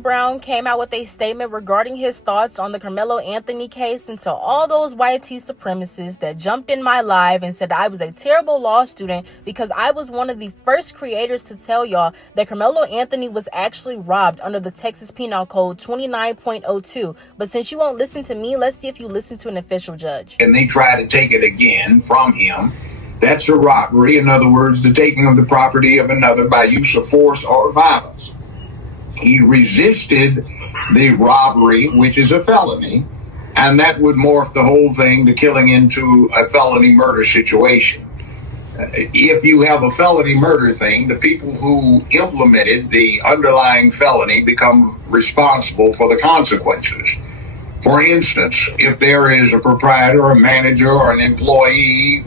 Brown came out with a statement regarding his thoughts on the Carmelo Anthony case, and to all those YT supremacists that jumped in my live and said I was a terrible law student because I was one of the first creators to tell y'all that Carmelo Anthony was actually robbed under the Texas Penal Code 29.02. But since you won't listen to me, let's see if you listen to an official judge. And they try to take it again from him. That's a robbery. In other words, the taking of the property of another by use of force or violence. He resisted the robbery, which is a felony, and that would morph the whole thing to killing into a felony murder situation. If you have a felony murder thing, the people who implemented the underlying felony become responsible for the consequences. For instance, if there is a proprietor, or a manager, or an employee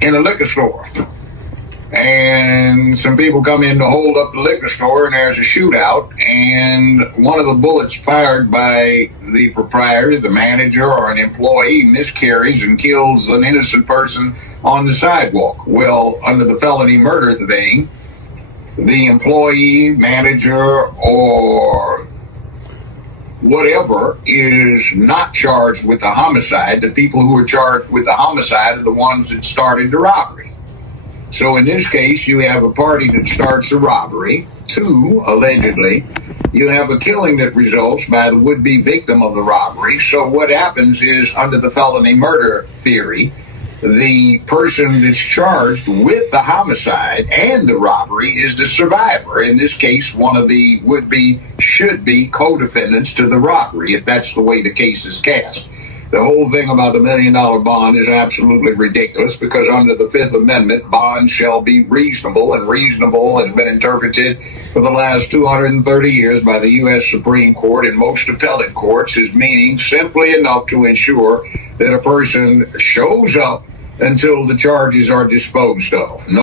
in a liquor store, and some people come in to hold up the liquor store, and there's a shootout, and one of the bullets fired by the proprietor, the manager, or an employee miscarries and kills an innocent person on the sidewalk. Well, under the felony murder thing, the employee, manager, or whatever is not charged with the homicide. The people who are charged with the homicide are the ones that started the robbery. So in this case, you have a party that starts the robbery. 2, allegedly, you have a killing that results by the would-be victim of the robbery. So what happens is, under the felony murder theory, the person that's charged with the homicide and the robbery is the survivor. In this case, one of the would-be, should-be co-defendants to the robbery, if that's the way the case is cast. The whole thing about the $1 million bond is absolutely ridiculous, because under the Fifth Amendment, bonds shall be reasonable, and reasonable has been interpreted for the last 230 years by the U.S. Supreme Court and most appellate courts as meaning simply enough to ensure that a person shows up until the charges are disposed of. No